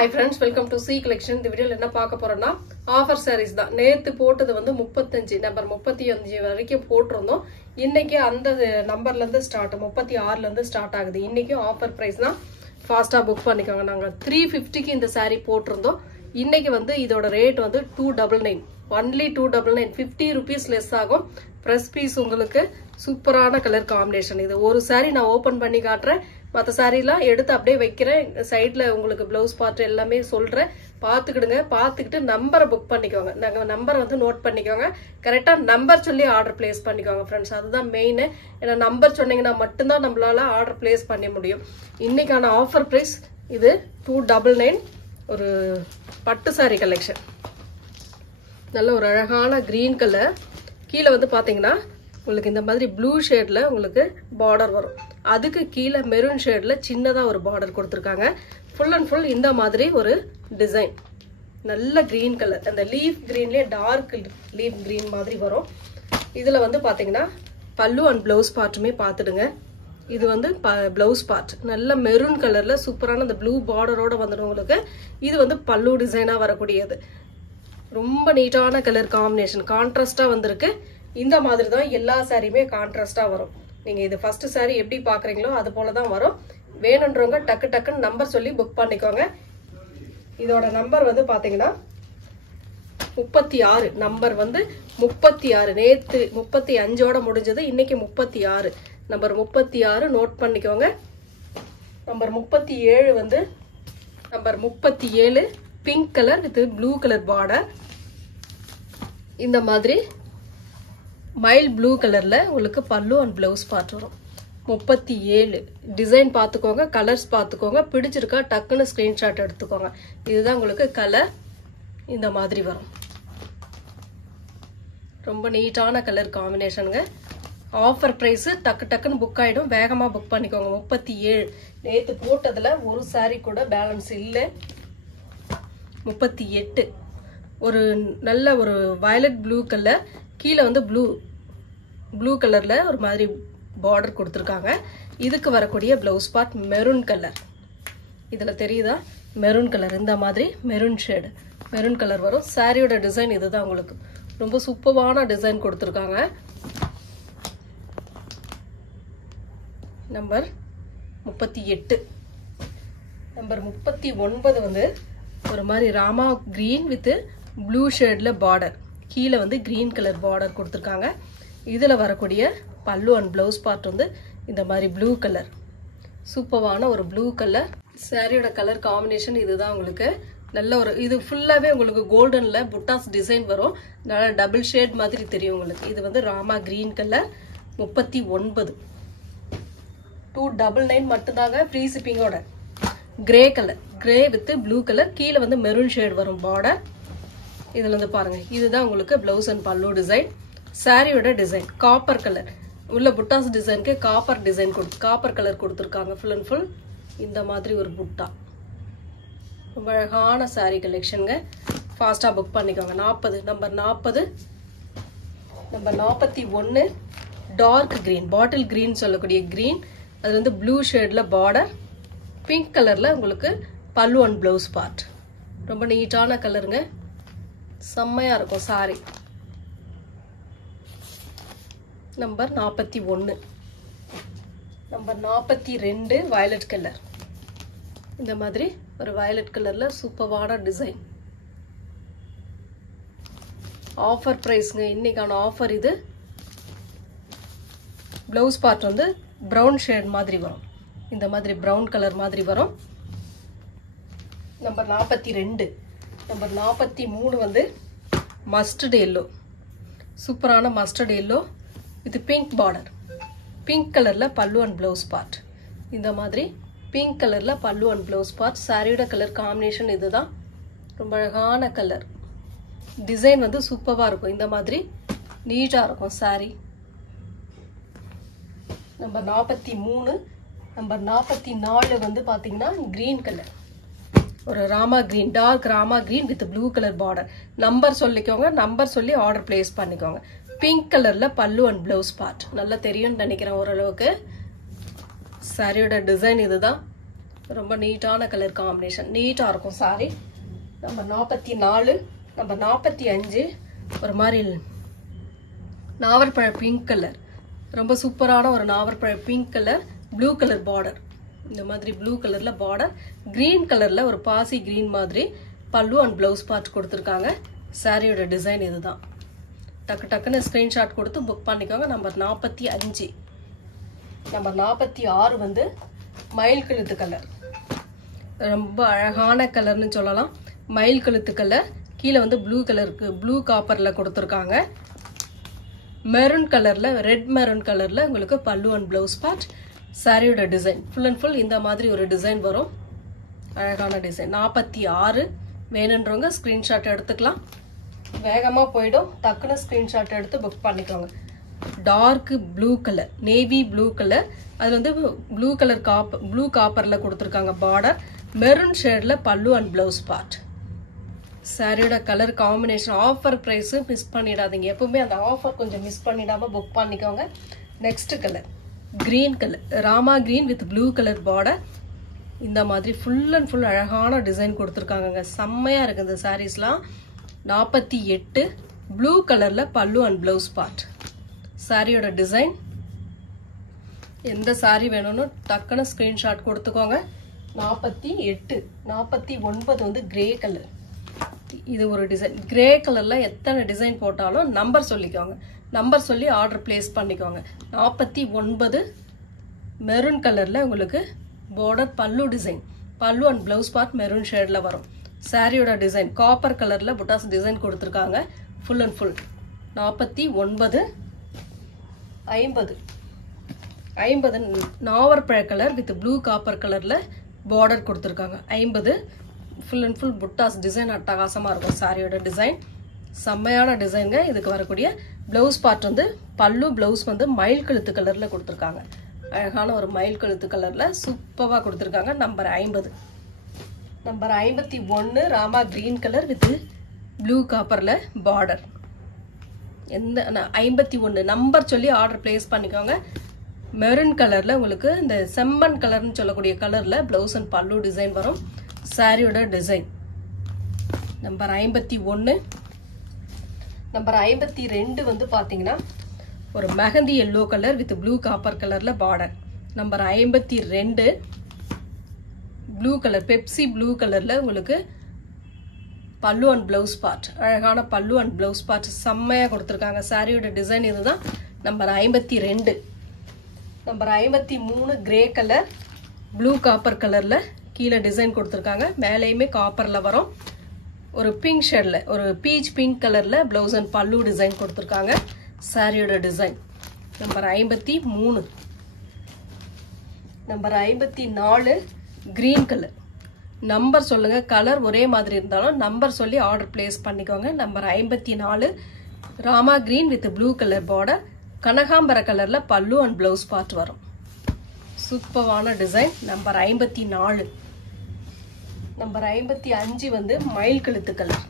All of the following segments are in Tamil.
Hi friends, welcome to C collection. இந்த வீடியோல என்ன பார்க்க போறோம்னா ஆஃபர் sarees தான். நேத்து போட்டது வந்து 35 நம்பர் 35 வரைக்கும் போட்டுறோம். இன்னைக்கு அந்த நம்பர்ல இருந்து ஸ்டார்ட் 36ல இருந்து ஸ்டார்ட் ஆகுது. இன்னைக்கு ஆஃபர் பிரைஸ் தான். ஃபாஸ்டா புக் பண்ணிக்கோங்க. நாங்க 350 க்கு இந்த saree போட்டுறோம். இன்னைக்கு வந்து இதோட ரேட் வந்து 299. only 299 50 rupees less ஆகும். press piece உங்களுக்கு சூப்பரான கலர் காம்பினேஷன். இது ஒரு saree நான் ஓபன் பண்ணி காட்றேன். மத்த சாரிலாம் எடுத்து அப்படியே வைக்கிறேன். சைடுல உங்களுக்கு ப்ளவுஸ் பார்ட் எல்லாமே சொல்றேன். பாத்துக்கிடுங்க. பாத்துக்கிட்டு நம்பரை புக் பண்ணிக்கோங்க. நாங்க நம்பர் வந்து நோட் பண்ணிக்கோங்க. கரெக்டா நம்பர் சொல்லி ஆர்டர் பிளேஸ் பண்ணிக்கோங்க ஃப்ரெண்ட்ஸ். அதுதான் மெயின். ஏன்னா நம்பர் சொன்னீங்கன்னா மட்டும்தான் நம்மளால ஆர்டர் பிளேஸ் பண்ண முடியும். இன்னைக்கான ஆஃபர் பிரைஸ் இது 299. ஒரு பட்டு சாரி கலெக்ஷன். நல்ல ஒரு அழகான கிரீன் கலர். கீழே வந்து பாத்தீங்கன்னா உங்களுக்கு இந்த மாதிரி ப்ளூ ஷேட்ல உங்களுக்கு பார்டர் வரும். அதுக்கு கீழே மெரூன் ஷேட்ல சின்னதா ஒரு பார்டர் கொடுத்திருக்காங்க. ஃபுல் அண்ட் ஃபுல் இந்த மாதிரி ஒரு டிசைன். நல்ல கிரீன் கலர். அந்த லீஃப் கிரீன்லயே டார்க் லீஃப் கிரீன் மாதிரி வரும். இதுல வந்து பாத்தீங்கன்னா பல்லு அண்ட் பிளவுஸ் பார்ட்டுமே பாத்துடுங்க. இது வந்து பிளவுஸ் பார்ட் நல்ல மெரூன் கலர்ல சூப்பரான அந்த ப்ளூ பார்டரோட வந்துடும் உங்களுக்கு. இது வந்து பல்லு டிசைனா வரக்கூடியது. ரொம்ப நீட்டான கலர் காம்பினேஷன். கான்ட்ராஸ்டா வந்திருக்கு. இந்த மாதிரி தான் எல்லா சாரியுமே கான்ட்ராஸ்டா வரும். நீங்க இது ஃபர்ஸ்ட் சாரி எப்படி பாக்குறீங்களோ அது போலதான் வரும். வேணுன்றவங்க டக்கு டக்குன்னு நம்பர் சொல்லி புக் பண்ணிக்கோங்க. இதோட நம்பர் வந்து பாத்தீங்கன்னா 36. நம்பர் வந்து 36. நேத்து 35ஓட முடிஞ்சது. இன்னைக்கு 36. நம்பர் 36 நோட் பண்ணிக்கோங்க. நம்பர் 37 வந்து number 37 pink colour with blue colour border. இந்த மாதிரி மைல் ப்ளூ கலர்ல உங்களுக்கு பல்லு அண்ட் பிளவுஸ் பார்ட் வரும். 37 டிசைன் பார்த்துக்கோங்க. கலர்ஸ் பார்த்துக்கோங்க. பிடிச்சிருக்கா டக்குன்னு ஸ்கிரீன்ஷாட் எடுத்துக்கோங்க. இதுதான் உங்களுக்கு கலர். இந்த மாதிரி வரும். ரொம்ப நீட்டான கலர் காம்பினேஷனுங்க. ஆஃபர் பிரைஸ் டக்கு டக்குன்னு புக் ஆயிடும். வேகமா புக் பண்ணிக்கோங்க. 37 நேத்து போட்டதுல ஒரு சாரி கூட பேலன்ஸ் இல்லை. 38 ஒரு நல்ல ஒரு வயலட் ப்ளூ கலர். கீழே வந்து ப்ளூ கலர்ல ஒரு மாதிரி பார்டர் கொடுத்துருக்காங்க. இதுக்கு வரக்கூடிய பிளவுஸ் பார்ட் மெரூன் கலர். இதுல தெரியுதா மெரூன் கலர். இந்த மாதிரி மெரூன் ஷேடு மெரூன் கலர் வரும். சாரியோட டிசைன் இதுதான். உங்களுக்கு ரொம்ப சூப்பரான டிசைன் கொடுத்துருக்காங்க. நம்பர் 38. நம்பர் 39 வந்து ஒரு மாதிரி ராமா கிரீன் வித் ப்ளூ ஷேட்ல பார்டர். கீழே வந்து கிரீன் கலர் பார்டர் கொடுத்துருக்காங்க. இதுல வரக்கூடிய பல்லு அண்ட் பிளவுஸ் பார்ட் வந்து இந்த மாதிரி ப்ளூ கலர். சூப்பரான ஒரு ப்ளூ கலர். சாரியோட கலர் காம்பினேஷன் இதுதான். உங்களுக்கு நல்ல ஒரு இது ஃபுல்லாவே உங்களுக்கு கோல்டன்ல புட்டாஸ் டிசைன் வரும். நல்ல டபுள் ஷேட் மாதிரி தெரியும் உங்களுக்கு. இது வந்து ராமா கிரீன் கலர். 39 299 மட்டும்தாங்க ஃப்ரீ ஷிப்பிங்கோட. Grey colour grey with blue colour. கீழே வந்து மெரூன் ஷேட் வரும் பார்டர். இதுல இருந்து பாருங்க. இதுதான் உங்களுக்கு பிளவுஸ் அண்ட் பல்லு டிசைன். சாரியோட டிசைன் காப்பர் கலர். உள்ள புட்டாஸ் டிசைனுக்கு காப்பர் டிசைன் காப்பர் கலர் கொடுத்துருக்காங்க. ஃபுல் அண்ட் ஃபுல் இந்த மாதிரி ஒரு புட்டா. ரொம்ப அழகான சாரி கலெக்ஷனுங்க. ஃபாஸ்டா புக் பண்ணிக்கோங்க. 40 number 40 number 41 dark green bottle green சொல்லக்கூடிய கிரீன். அது வந்து ப்ளூ ஷேட்ல பார்டர். பிங்க் கலர்ல உங்களுக்கு பல்லு அண்ட் பிளவுஸ் பார்ட். ரொம்ப நீட்டான கலருங்க. செம்மையா இருக்கும் sorry. Number 41 number 42 violet colour. இந்த மாதிரி ஒரு வயலட் கலர்ல சூப்பரான டிசைன். ஆஃபர் பிரைஸ்ங்க. இன்னைக்கான ஆஃபர் இது. பிளவுஸ் பார்ட் வந்து பிரவுன் ஷேட் மாதிரி வரும். இந்த மாதிரி பிரவுன் கலர் மாதிரி வரும். நம்பர் 42 நம்பர் 43 வந்து மஸ்டர்ட் எல்லோ. சூப்பரான mustard yellow with pink border. Pink கலர்ல பல்லு அண்ட் பிளவுஸ் பார்ட். இந்த மாதிரி பிங்க் கலர்ல பல்லு அண்ட் பிளவுஸ் பார்ட். சாரியோட கலர் காம்பினேஷன் இதுதான். ரொம்ப அழகான கலர். டிசைன் வந்து சூப்பரா இருக்கும். இந்த மாதிரி நீட்டா இருக்கும் சாரி. நம்பர் 43 நம்பர் 44 வந்து பாத்தீங்கன்னா கிரீன் கலர். ஒரு ராமா கிரீன் டார்க் ராமா green with blue colour border. Number சொல்லிக்கோங்க. நம்பர் சொல்லி ஆர்டர் பிளேஸ் பண்ணிக்கோங்க. பிங்க் கலர்ல பல்லு அண்ட் பிளவுஸ் பார்ட். நல்லா தெரியும்னு நினைக்கிறேன் ஓரளவுக்கு. சாரியோட டிசைன் இதுதான். ரொம்ப நீட்டான கலர் காம்பினேஷன், நீட்டா இருக்கும் சாரி. நம்பர் 44, நம்பர் 45 ஒரு மாதிரி நாவற்பழ பிங்க் கலர், ரொம்ப சூப்பரான ஒரு நாவற்பழ pink colour, blue colour border. இந்த மாதிரி ப்ளூ கலர்ல பார்டர், கிரீன் கலர்ல ஒரு பாசி கிரீன் மாதிரி பல்லு அண்ட் பிளவுஸ் பார்ட் கொடுத்துருக்காங்க. சாரியோட டிசைன் இதுதான். டக்கு டக்குன்னு ஸ்கிரீன்ஷாட் கொடுத்து புக் பண்ணிக்கோங்க. நம்பர் 45. நம்பர் 46 வந்து மயில் கழுத்து கலர், ரொம்ப அழகான கலர்னு சொல்லலாம். மயில் கழுத்து கலர், கீழே வந்து ப்ளூ கலருக்கு ப்ளூ காப்பர்ல கொடுத்துருக்காங்க. மெரூன் கலர்ல, ரெட் மெரூன் கலர்ல உங்களுக்கு பல்லு அண்ட் பிளவுஸ் பார்ட். சாரியோட டிசைன் ஃபுல் அண்ட் ஃபுல் இந்த மாதிரி ஒரு டிசைன் வரும். அழகான டிசைன். 46 வேணுன்றவங்க ஸ்கிரீன்ஷாட் எடுத்துக்கலாம். வேகமா போயிடும், டக்குன்னு ஸ்கிரீன்ஷாட் எடுத்து புக் பண்ணிக்கோங்க. Dark blue colour, navy blue colour, அது வந்து ப்ளூ கலர் ப்ளூ காப்பர்ல கொடுத்துருக்காங்க பார்டர். மெரூன் ஷேட்ல பல்லு அண்ட் பிளவுஸ் பார்ட். சாரியோட colour combination. Offer price miss பண்ணிடாதீங்க, எப்பவுமே அந்த ஆஃபர் கொஞ்சம் மிஸ் பண்ணிடாம புக் பண்ணிக்கோங்க. Next colour green colour, Rama green with blue colour border. இந்த மாதிரி ஃபுல் அண்ட் ஃபுல் அழகான டிசைன் கொடுத்துருக்காங்க. செம்மையா இருக்கு இந்த சாரீஸ்லாம். 48 ப்ளூ கலர்ல பல்லு அண்ட் பிளவுஸ் பார்ட். சாரியோட டிசைன். எந்த சாரி வேணும்னு டக்குன்னு ஸ்கிரீன்ஷாட் கொடுத்துக்கோங்க. 48. 49 வந்து கிரே கலர். இது ஒரு டிசைன். கிரே கலர்ல எத்தனை டிசைன் போட்டாலும் நம்பர் சொல்லிக்கோங்க, நம்பர் சொல்லி ஆர்டர் பிளேஸ் பண்ணிக்கோங்க. 49 மெரூன் கலர்ல உங்களுக்கு border pallu design, pallu and blouse part maroon ஷேட்ல வரும். சாரியோட டிசைன் காப்பர் கலர்ல புட்டாஸ் டிசைன் கொடுத்துருக்காங்க ஃபுல் அண்ட் ஃபுல். 49. 50 நாவற்பழ கலர் வித் ப்ளூ காப்பர் கலர்ல பார்டர் கொடுத்துருக்காங்க. 50 full and full buttas design அட்டகாசமா இருக்கும். சாரியோட டிசைன் செம்மையான டிசைன்ங்க. இதுக்கு வரக்கூடிய பிளவுஸ் பார்ட் வந்து பல்லு பிளவுஸ் வந்து மயில் கழுத்து கலர்ல கொடுத்துருக்காங்க. அழகான ஒரு மயில் கழுத்து கலர்ல சூப்பரா கொடுத்துருக்காங்க. நம்பர் 50. நம்பர் 51 ராமா கிரீன் கலர் வித் ப்ளூ காப்பர்ல பார்டர். எந்த 51 நம்பர் சொல்லி ஆர்டர் பிளேஸ் பண்ணிக்கோங்க. மெரூன் கலர்ல உங்களுக்கு இந்த செம்மண் கலர்னு சொல்லக்கூடிய கலர்ல பிளவுஸ் அண்ட் பல்லு டிசைன் வரும். சாரியோட டிசைன். நம்பர் 51. நம்பர் 52 வந்து பாத்தீங்கன்னா ஒரு mehndi yellow colour with blue copper கலர்ல border. Number 52 blue colour Pepsi blue கலர்ல உங்களுக்கு பல்லு அண்ட் பிளவுஸ் பார்ட். அழகான பல்லு அண்ட் பிளவுஸ் பார்ட் செம்மையா கொடுத்துருக்காங்க. சாரியோட டிசைன் இதுதான். Number 52. Number 53 grey colour blue copper கலர்ல கீழே டிசைன் கொடுத்துருக்காங்க. மேலேயுமே காப்பர்ல வரும். ஒரு பிங்க் ஷேட்ல ஒரு பீச் பிங்க் கலர்ல பிளவுஸ் அண்ட் பல்லு டிசைன் கொடுத்துருக்காங்க. சாரியோட டிசைன். Number 53. Number 54 green colour. Number சொல்லுங்க, கலர் ஒரே மாதிரி இருந்தாலும் நம்பர் சொல்லி ஆர்டர் பிளேஸ் பண்ணிக்கோங்க. நம்பர் 54 ராமா green with blue colour border. கனகாம்பர கலர்ல பல்லு அண்ட் பிளவுஸ் பார்ட் வரும். சூப்பரான டிசைன். நம்பர் 54. நம்பர் 55 வந்து மயில் கழுத்து கலர்.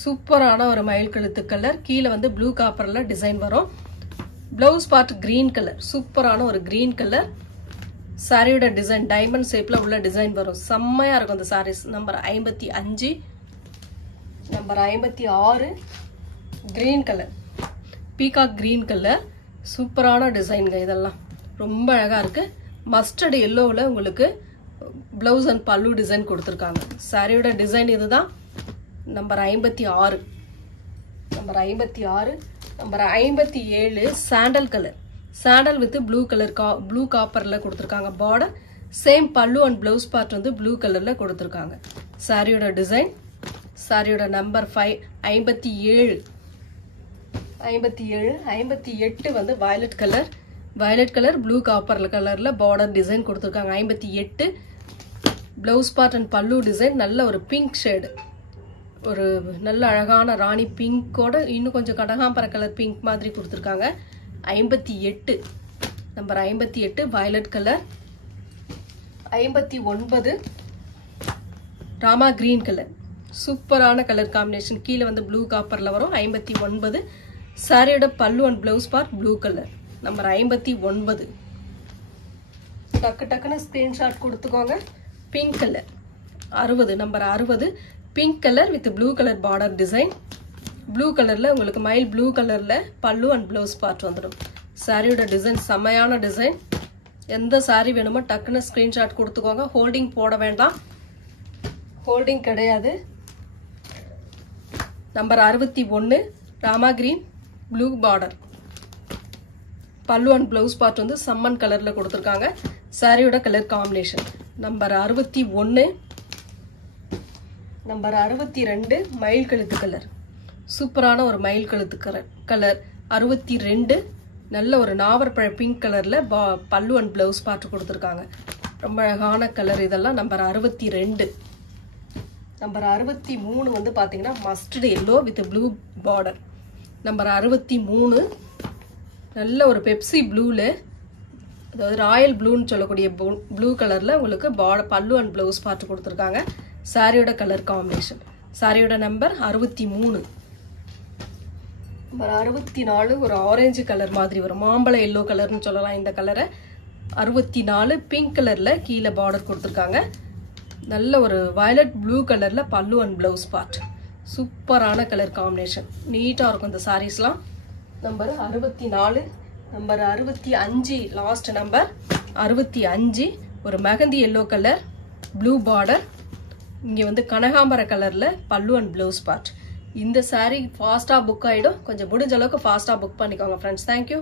சூப்பரான ஒரு மயில் கழுத்து கலர். கீழே வந்து ப்ளூ காப்பர்ல டிசைன் வரும். Blouse part green colour. சூப்பரான ஒரு கிரீன் கலர். சாரியோட டிசைன் டைமண்ட் ஷேப்ல உள்ள டிசைன் வரும். செம்மையா இருக்கும் இந்த saris. Number 55. Number 56 green colour, peacock green colour. சூப்பரான டிசைன்ங்க. இதெல்லாம் ரொம்ப அழகா இருக்கு. மஸ்டர்ட் எல்லோவில் உங்களுக்கு பிளவுஸ் அண்ட் பல்லு டிசைன் கொடுத்துருக்காங்க. சாரியோட டிசைன் இதுதான். Number 56. Number 56. Number 57 sandal colour. Sandal with blue colour blue காப்பர்ல கொடுத்துருக்காங்க border. Same pallu and blouse part வந்து ப்ளூ கலர்ல கொடுத்துருக்காங்க. சாரியோட டிசைன். சாரியோட நம்பர் 57. 58 வந்து violet colour. Violet colour blue copper கலர்ல பார்டர் டிசைன் கொடுத்துருக்காங்க. 58 blouse part and pallu design நல்ல ஒரு பிங்க் ஷேடு, ஒரு நல்ல அழகான ராணி பிங்கோட இன்னும் கொஞ்சம் கனகாம்பர கலர் பிங்க் மாதிரி கொடுத்துருக்காங்க. 58. Number 58 violet colour. 59 Rama green colour. சூப்பரான கலர் காம்பினேஷன். கீழே வந்து ப்ளூ காப்பர்ல வரும். 59 சாரியோட பல்லு and blouse part blue colour. Number 59. டக்கு டக்குன்னு ஸ்கிரீன்ஷாட் கொடுத்துக்கோங்க. Pink colour 60 number 60 pink colour with blue colour border design. Blue கலர்ல உங்களுக்கு மைல் ப்ளூ கலர்ல பல்லு அண்ட் ப்ளவுஸ் பார்ட் வந்துடும். சாரியோட டிசைன் செமையான டிசைன். எந்த சாரி வேணுமோ டக்குன்னு ஸ்கிரீன்ஷாட் கொடுத்துக்கோங்க. ஹோல்டிங் போட வேண்டாம், ஹோல்டிங் கிடையாது. Number 61 Rama green blue border. பல்லு அண்ட் ப்ளவுஸ் பார்ட் வந்து சம்மன் கலர்ல கொடுத்துருக்காங்க. சாரியோட கலர் காம்பினேஷன். நம்பர் 61 நம்பர் 62 மயில் கழுத்து கலர். சூப்பரான ஒரு மயில் கழுத்து கலர் 62. நல்ல ஒரு நாவற்பழ பிங்க் கலர்ல பல்லு அண்ட் பிளவுஸ் பார்ட் கொடுத்துருக்காங்க. ரொம்ப அழகான கலர் இதெல்லாம். நம்பர் 62. நம்பர் 63 வந்து பாத்தீங்கன்னா mustard yellow with blue border. Number 63 நல்ல ஒரு பெப்சி ப்ளூல, அதாவது ராயல் ப்ளூன்னு சொல்லக்கூடிய ப்ளூ கலர்ல உங்களுக்கு பல்லு அண்ட் பிளவுஸ் பார்ட் கொடுத்துருக்காங்க. சாரியோட கலர் காம்பினேஷன். சாரியோட நம்பர் 63. நம்பர் 64 ஒரு ஆரஞ்சு கலர் மாதிரி ஒரு மாம்பழ எல்லோ கலர்னு சொல்லலாம் இந்த கலரை. 64 பிங்க் கலர்ல கீழே பார்டர் கொடுத்துருக்காங்க. நல்ல ஒரு வயலட் ப்ளூ கலர்ல பல்லு அண்ட் பிளவுஸ் பார்ட். சூப்பரான கலர் காம்பினேஷன். நீட்டா இருக்கும் இந்த சாரீஸ்லாம். நம்பர் 64. நம்பர் 65 லாஸ்ட் நம்பர் 65 ஒரு mehndi yellow colour blue border. இங்க வந்து கனகாம்பர கலர்ல பல்லு அண்ட் பிளவுஸ் பார்ட். இந்த சாரி ஃபாஸ்டா புக் ஆயிடும். கொஞ்சம் முடிஞ்ச அளவுக்கு ஃபாஸ்டா புக் பண்ணிக்கோங்க ஃப்ரெண்ட்ஸ். தேங்க்யூ.